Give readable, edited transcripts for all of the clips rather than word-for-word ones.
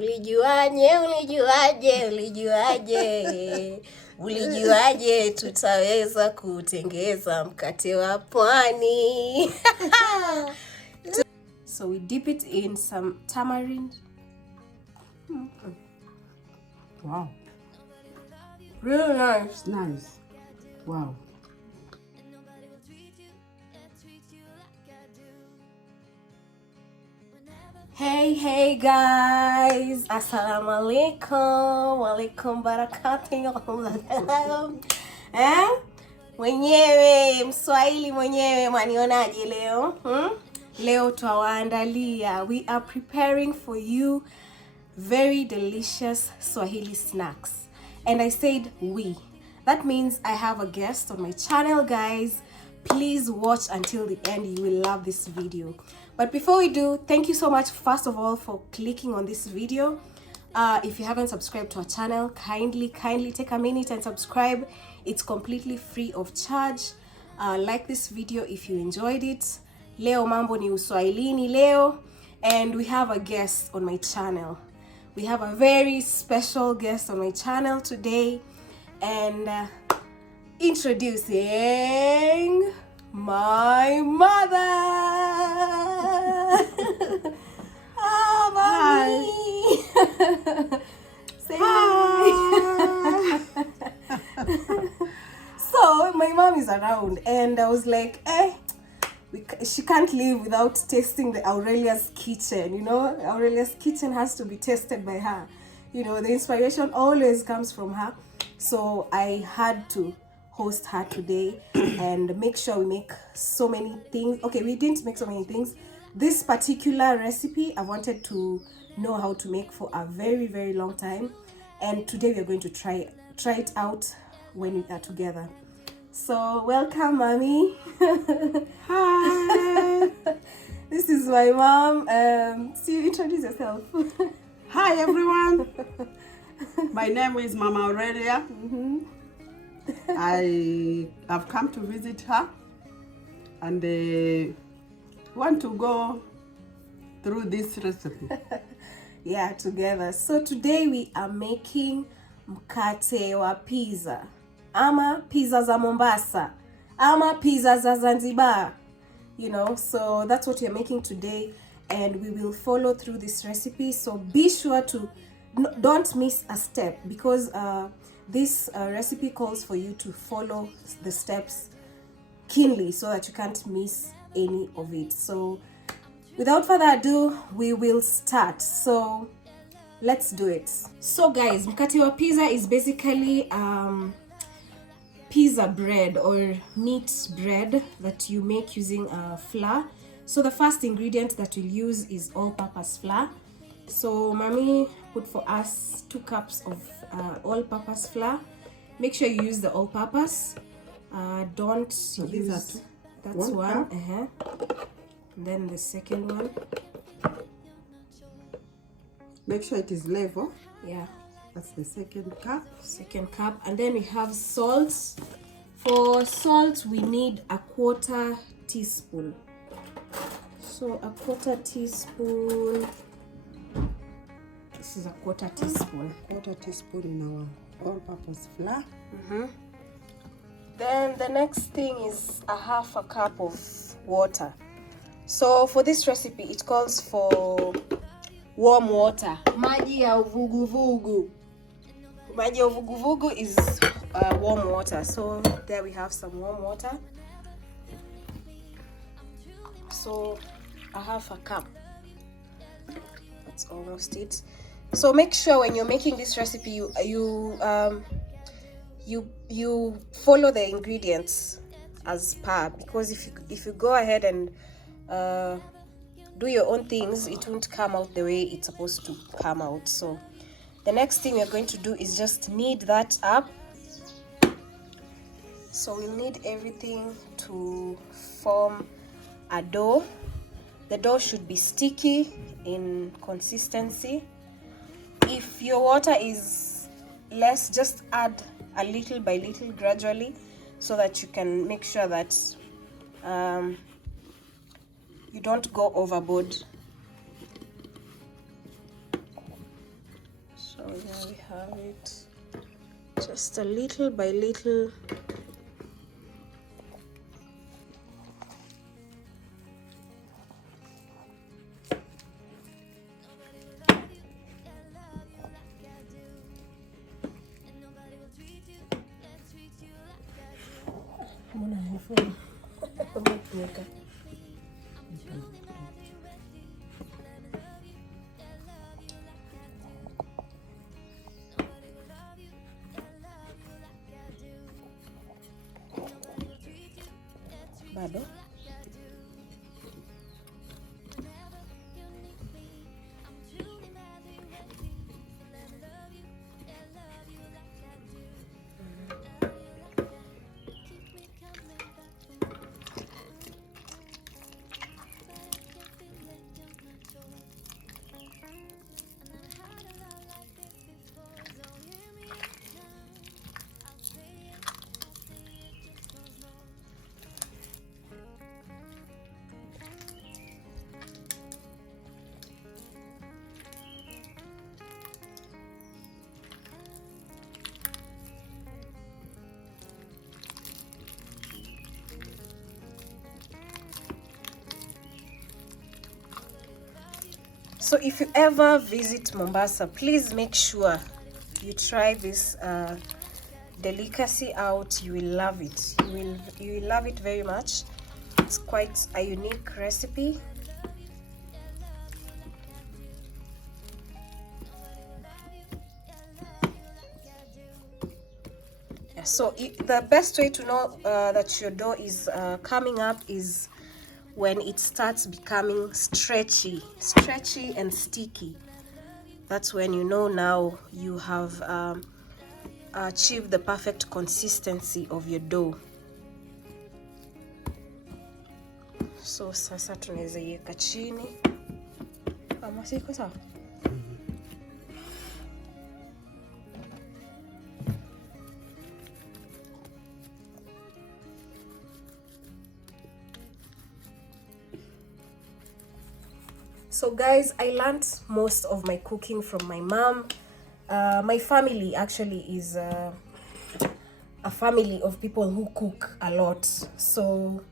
Ulijuaje, ulijuaje, ulijuaje, ulijuaje tutaweza kutengeza mkate wa pwani. So we dip it in some tamarind. Wow. Really nice. Nice. Wow. Hey guys, assalamu alaikum, walaikum barakatuh. Mwenyewe Mswahili mwenyewe mwanionaje leo? Leo twawaandalia, we are preparing for you very delicious Swahili snacks. And I said we. That means I have a guest on my channel, guys. Please watch until the end. You will love this video. But before we do, thank you so much first of all for clicking on this video. If you haven't subscribed to our channel, kindly take a minute and subscribe. It's completely free of charge. Like this video if you enjoyed it. Leo mambo ni uswahilini leo, and we have a guest on my channel. We have a very special guest on my channel today, and introducing my mother. Mommy. Say hi. So my mom is around, and I was like, she can't live without tasting the Aurelia's kitchen. You know, Aurelia's kitchen has to be tasted by her. You know, the inspiration always comes from her. So I had to host her today and make sure we make so many things. Okay, we didn't make so many things. This particular recipe I wanted to know how to make for a very long time, and today we are going to try it out when we are together. So welcome, mommy. Hi. This is my mom. So you introduce yourself. Hi everyone. My name is Mama Aurelia. I have come to visit her, and want to go through this recipe. Yeah, together. So today we are making mkate wa pizza, ama pizza za Mombasa, ama pizza za Zanzibar. You know, so that's what we are making today, and we will follow through this recipe. So be sure to don't miss a step, because this recipe calls for you to follow the steps keenly so that you can't miss any of it. So without further ado, we will start. So let's do it. So guys, mkate wa pizza is basically pizza bread or meat bread that you make using flour. So the first ingredient that we'll use is all-purpose flour. So mommy put for us 2 cups of all-purpose flour. Make sure you use the all-purpose. Don't so use. These are 2. That's one. And then the second one. Make sure it is level. Yeah. That's the second cup. Second cup. And then we have salt. For salt, we need a 1/4 teaspoon. So a 1/4 teaspoon. This is a 1/4 teaspoon. 1/4 teaspoon in our all-purpose flour. Then the next thing is a 1/2 cup of water. So for this recipe, it calls for warm water. Maji ya uvuguvugu. Maji ya uvuguvugu is warm water. So there we have some warm water. So a 1/2 cup. That's almost it. So make sure when you're making this recipe, you follow the ingredients as per, because if you go ahead and do your own things, it won't come out the way it's supposed to come out. So the next thing we're going to do is just knead that up. So we'll need everything to form a dough. The dough should be sticky in consistency. If your water is less, just add a little by little gradually, so that you can make sure that you don't go overboard. So yeah, we have it just a little by little. Bado. So if you ever visit Mombasa, please make sure you try this delicacy out. You will love it. You will love it very much. It's quite a unique recipe. So the best way to know that your dough is coming up is when it starts becoming stretchy and sticky. That's when you know now you have achieved the perfect consistency of your dough. So sasa tunaweza iweka chini. Ama siko sawa? So guys, I learned most of my cooking from my mom. My family actually is a family of people who cook a lot. So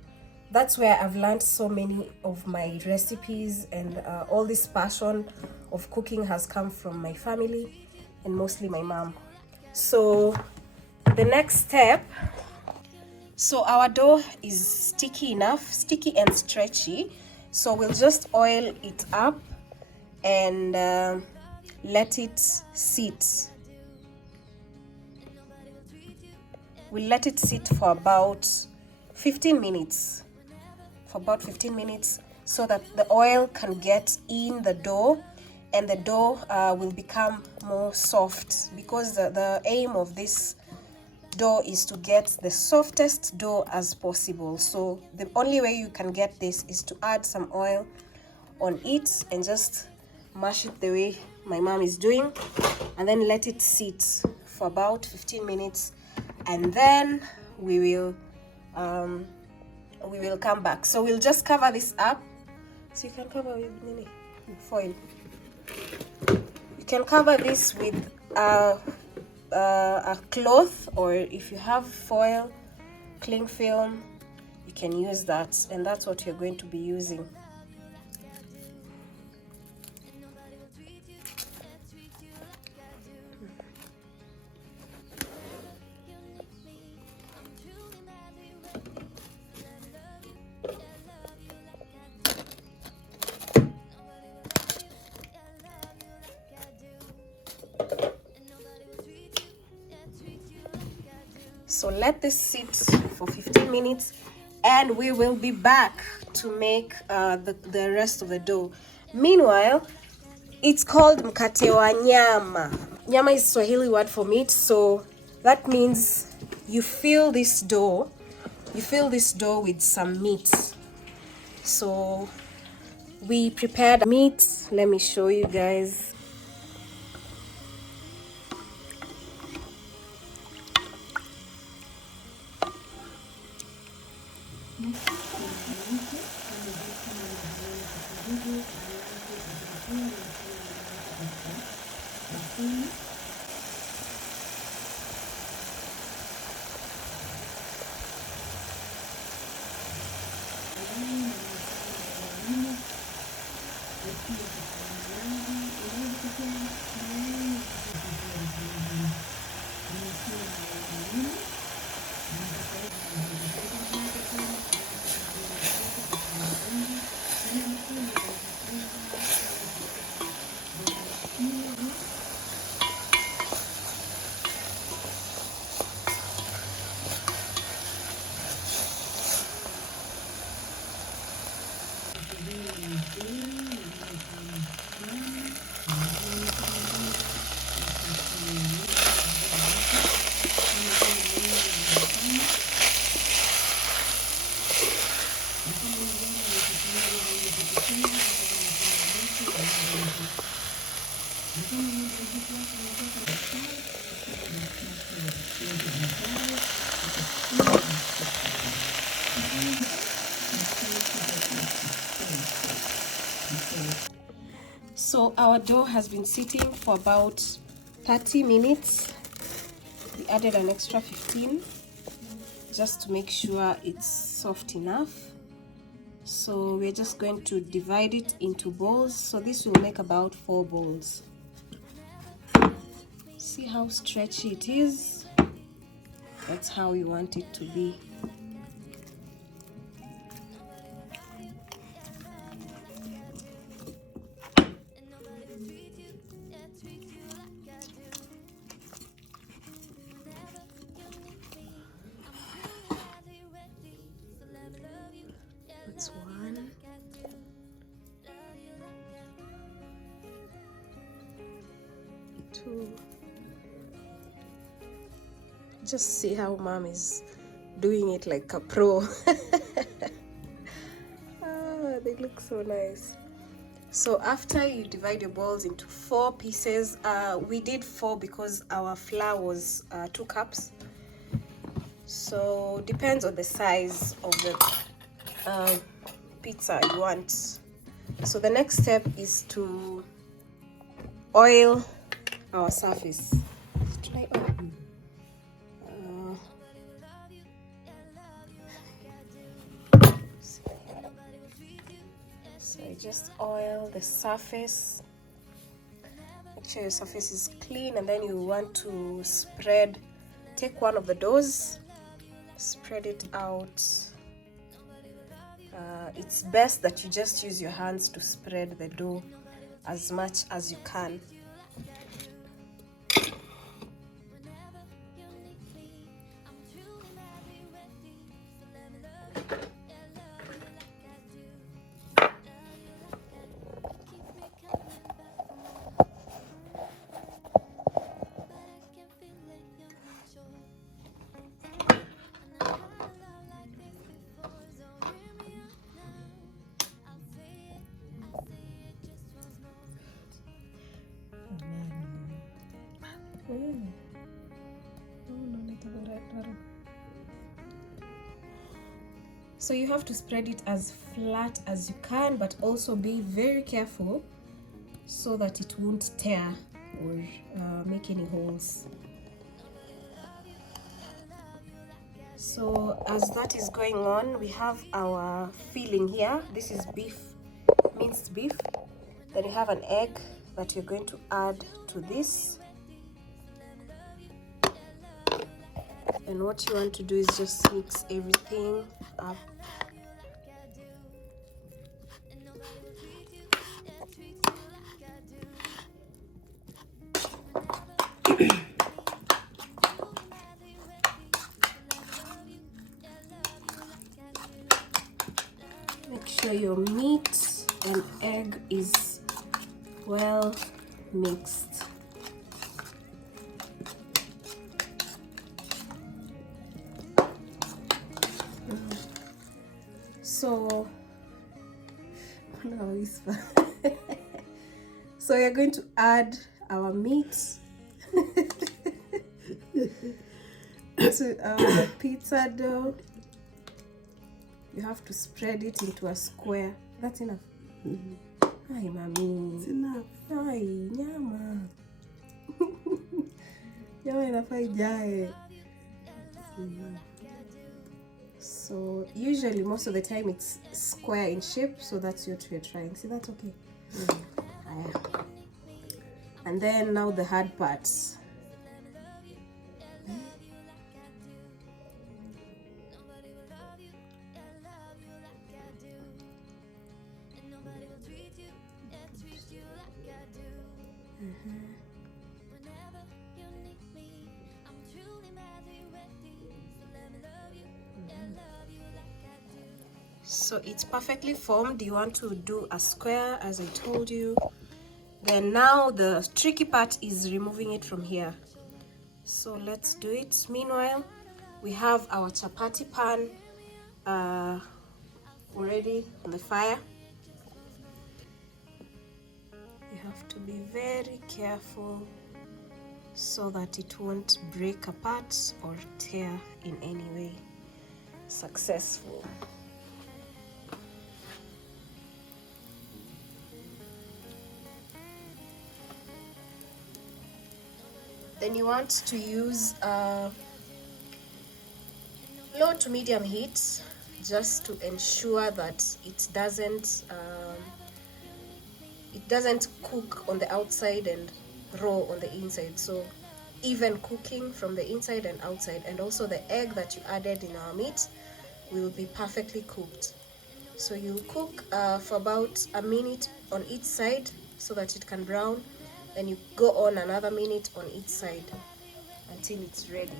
that's where I've learned so many of my recipes, and all this passion of cooking has come from my family and mostly my mom. So the next step, so our dough is sticky and stretchy. So we'll just oil it up and let it sit. We'll let it sit for about 15 minutes. So that the oil can get in the dough and the dough will become more soft, because the aim of this dough is to get the softest dough as possible. So the only way you can get this is to add some oil on it and just mash it the way my mom is doing, and then let it sit for about 15 minutes, and then we will come back. So we'll just cover this up. So you can cover with foil. You can cover this with a cloth, or if you have foil, cling film, you can use that, and that's what you're going to be using. So let this sit for 15 minutes and we will be back to make the rest of the dough. Meanwhile, it's called Mkate wa nyama. Nyama is Swahili word for meat, so that means you fill this dough with some meat. So we prepared meat. Let me show you guys. So our dough has been sitting for about 30 minutes. We added an extra 15 just to make sure it's soft enough. So we're just going to divide it into bowls. So this will make about 4 bowls. See how stretchy it is? That's how we want it to be. That's 1. Two. Just see how mom is doing it like a pro. They look so nice. So after you divide your balls into 4 pieces, we did 4 because our flour was 2 cups. So depends on the size of the pizza you want. So the next step is to oil our surface. Try oil. So you just oil the surface. Make sure your surface is clean, and then you want to spread. Take one of the doughs, spread it out. It's best that you just use your hands to spread the dough as much as you can. So you have to spread it as flat as you can, but also be very careful so that it won't tear or make any holes. So as that is going on, we have our filling here. This is beef, minced beef. Then you have an egg that you're going to add to this. And what you want to do is just mix everything up. Make sure your meat and egg is well mixed. So so we're going to add our meat to our pizza dough. You have to spread it into a square. That's enough. Hi, mommy. It's enough. Hi, nyama. Nyama inafaa ijae. So usually most of the time it's square in shape, so that's what we're trying. See, that's okay. And then now the hard parts. So it's perfectly formed. You want to do a square as I told you. Then now the tricky part is removing it from here. So let's do it. Meanwhile, we have our chapati pan already on the fire. You have to be very careful so that it won't break apart or tear in any way. Successful. Then you want to use low to medium heat just to ensure that it doesn't cook on the outside and raw on the inside. So even cooking from the inside and outside, and also the egg that you added in our meat will be perfectly cooked. So you cook for about a minute on each side so that it can brown. Then you go on another minute on each side until it's ready.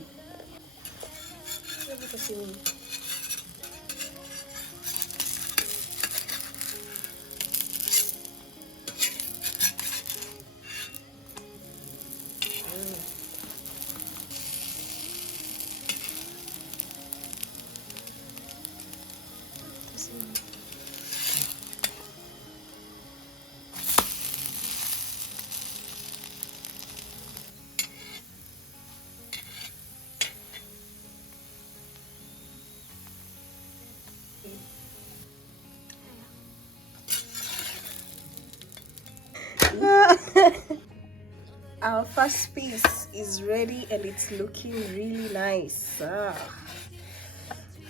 Our first piece is ready and it's looking really nice.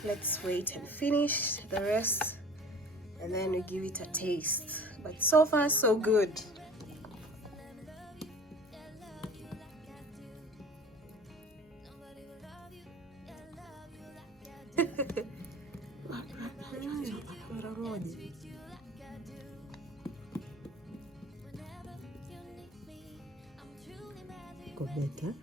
Let's wait and finish the rest and then we give it a taste. But so far so good. Better.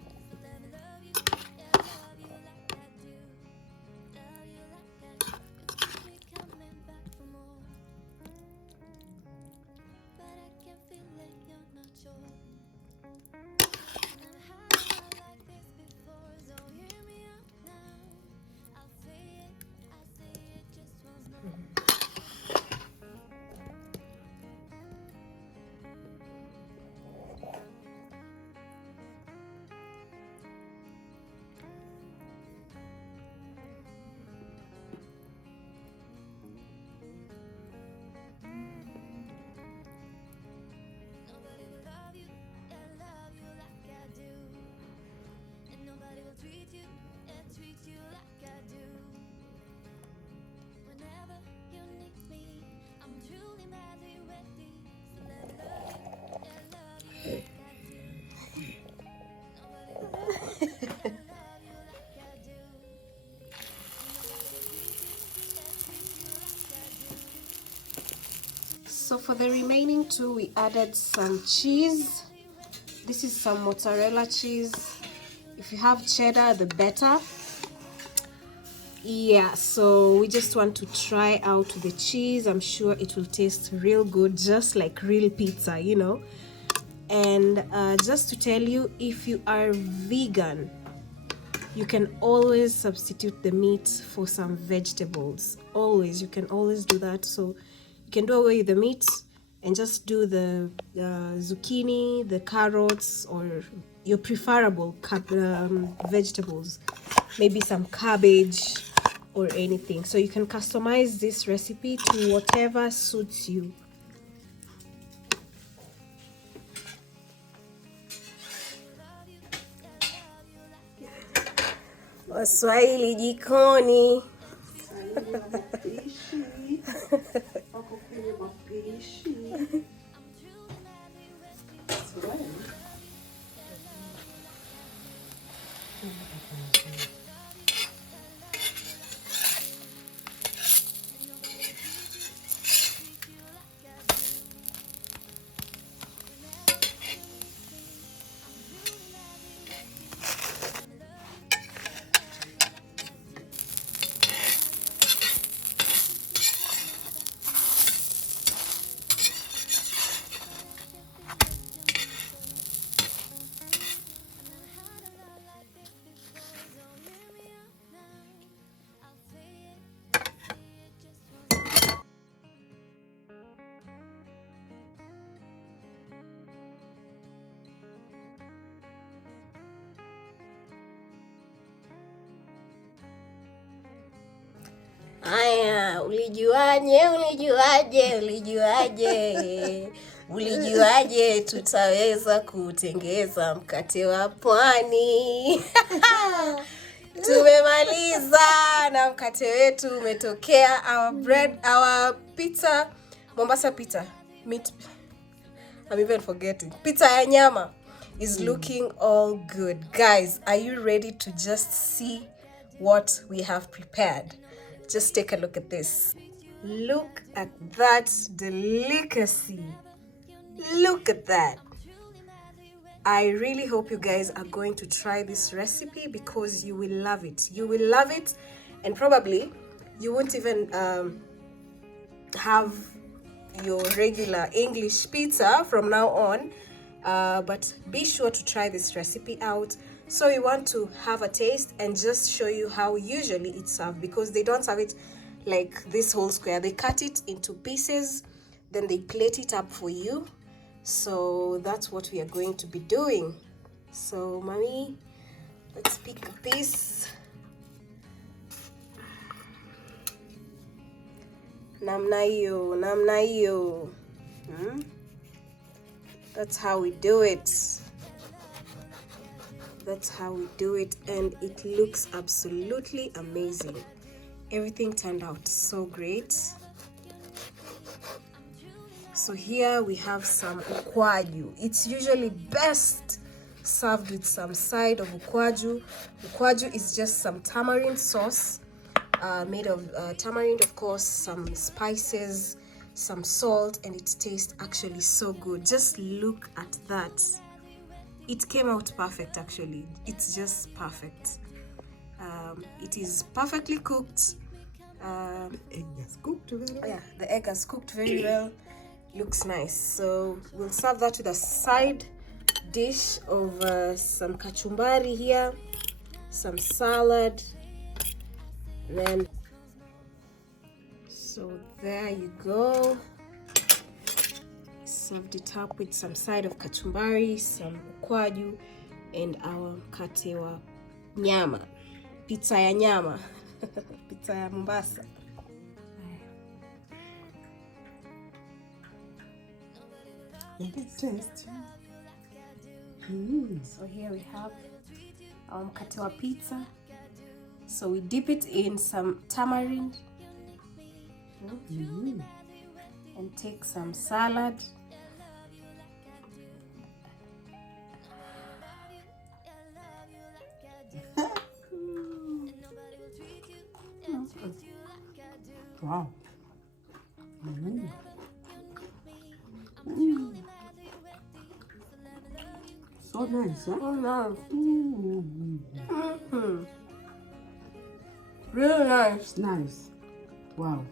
So for the remaining two, we added some cheese. This is some mozzarella cheese. If you have cheddar, the better. Yeah, so we just want to try out the cheese. I'm sure it will taste real good, just like real pizza, you know. And just to tell you, if you are vegan, you can always substitute the meat for some vegetables. Always, you can always do that. So you can do away with the meat and just do the zucchini, the carrots, or your preferable vegetables, maybe some cabbage or anything. So you can customize this recipe to whatever suits you. Waswahili jikoni. Wako kwenye mapishi. Aya, ulijuaje tutaweza kutengeza mkate wa pwani? Tumemaliza na mkate wetu umetokea. Our pizza, Mombasa pizza, I'm even forgetting. Pizza ya nyama is looking all good. Guys, are you ready to just see what we have prepared? Just take a look at this. Look at that delicacy. Look at that. I really hope you guys are going to try this recipe because you will love it. You will love it, and probably you won't even have your regular English pizza from now on. But be sure to try this recipe out. So we want to have a taste and just show you how usually it's served, because they don't serve it like this whole square. They cut it into pieces, then they plate it up for you. So that's what we are going to be doing. So mommy, let's pick a piece. Namna hiyo. That's how we do it. That's how we do it, and it looks absolutely amazing. Everything turned out so great. So here we have some ukwaju. It's usually best served with some side of ukwaju. Ukwaju is just some tamarind sauce made of tamarind, of course, some spices, some salt, and it tastes actually so good. Just look at that. It came out perfect, actually. It's just perfect. It is perfectly cooked. The egg has cooked very well. Yeah, the egg has cooked very well. Looks nice. So we'll serve that with a side dish of some kachumbari here, some salad, and then so there you go. Served it up with some side of kachumbari, some ukwaju, and our mkate wa nyama. Pizza ya nyama. Pizza ya Mombasa. Taste. So here we have our mkate wa pizza. So we dip it in some tamarind and take some salad. Wow. So nice, huh? Oh, nice. Really nice. Nice. Wow.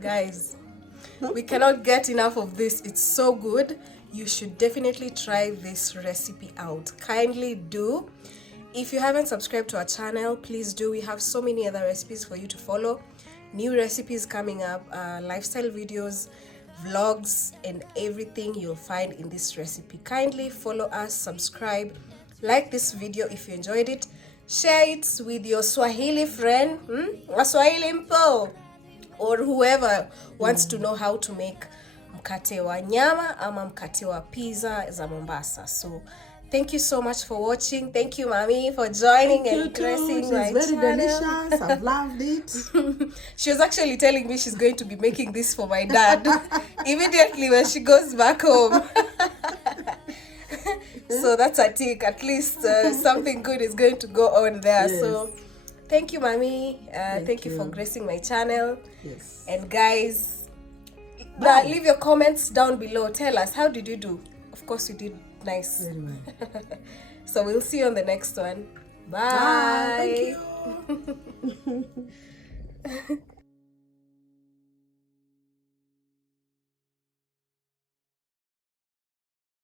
Guys, we cannot get enough of this. It's so good. You should definitely try this recipe out. Kindly do. If you haven't subscribed to our channel, please do. We have so many other recipes for you to follow. New recipes coming up, lifestyle videos, vlogs, and everything you'll find in this recipe. Kindly follow us, subscribe, like this video if you enjoyed it, share it with your Swahili friend, Swahili mpo, or whoever wants to know how to make mkate wa nyama ama mkate wa pizza za Mombasa. So Thank you so much for watching. Thank you, Mommy, for joining and gracing my It's very channel. delicious. I've loved it. She was actually telling me she's going to be making this for my dad immediately when she goes back home. So that's a tick. At least something good is going to go on there. Yes. So thank you, Mommy. Thank you for gracing my channel. Yes. And guys, Bye. leave your comments down below. Tell us, how did you do? Of course you did nice. Very well. So we'll see you on the next one. Bye. Bye. Thank you.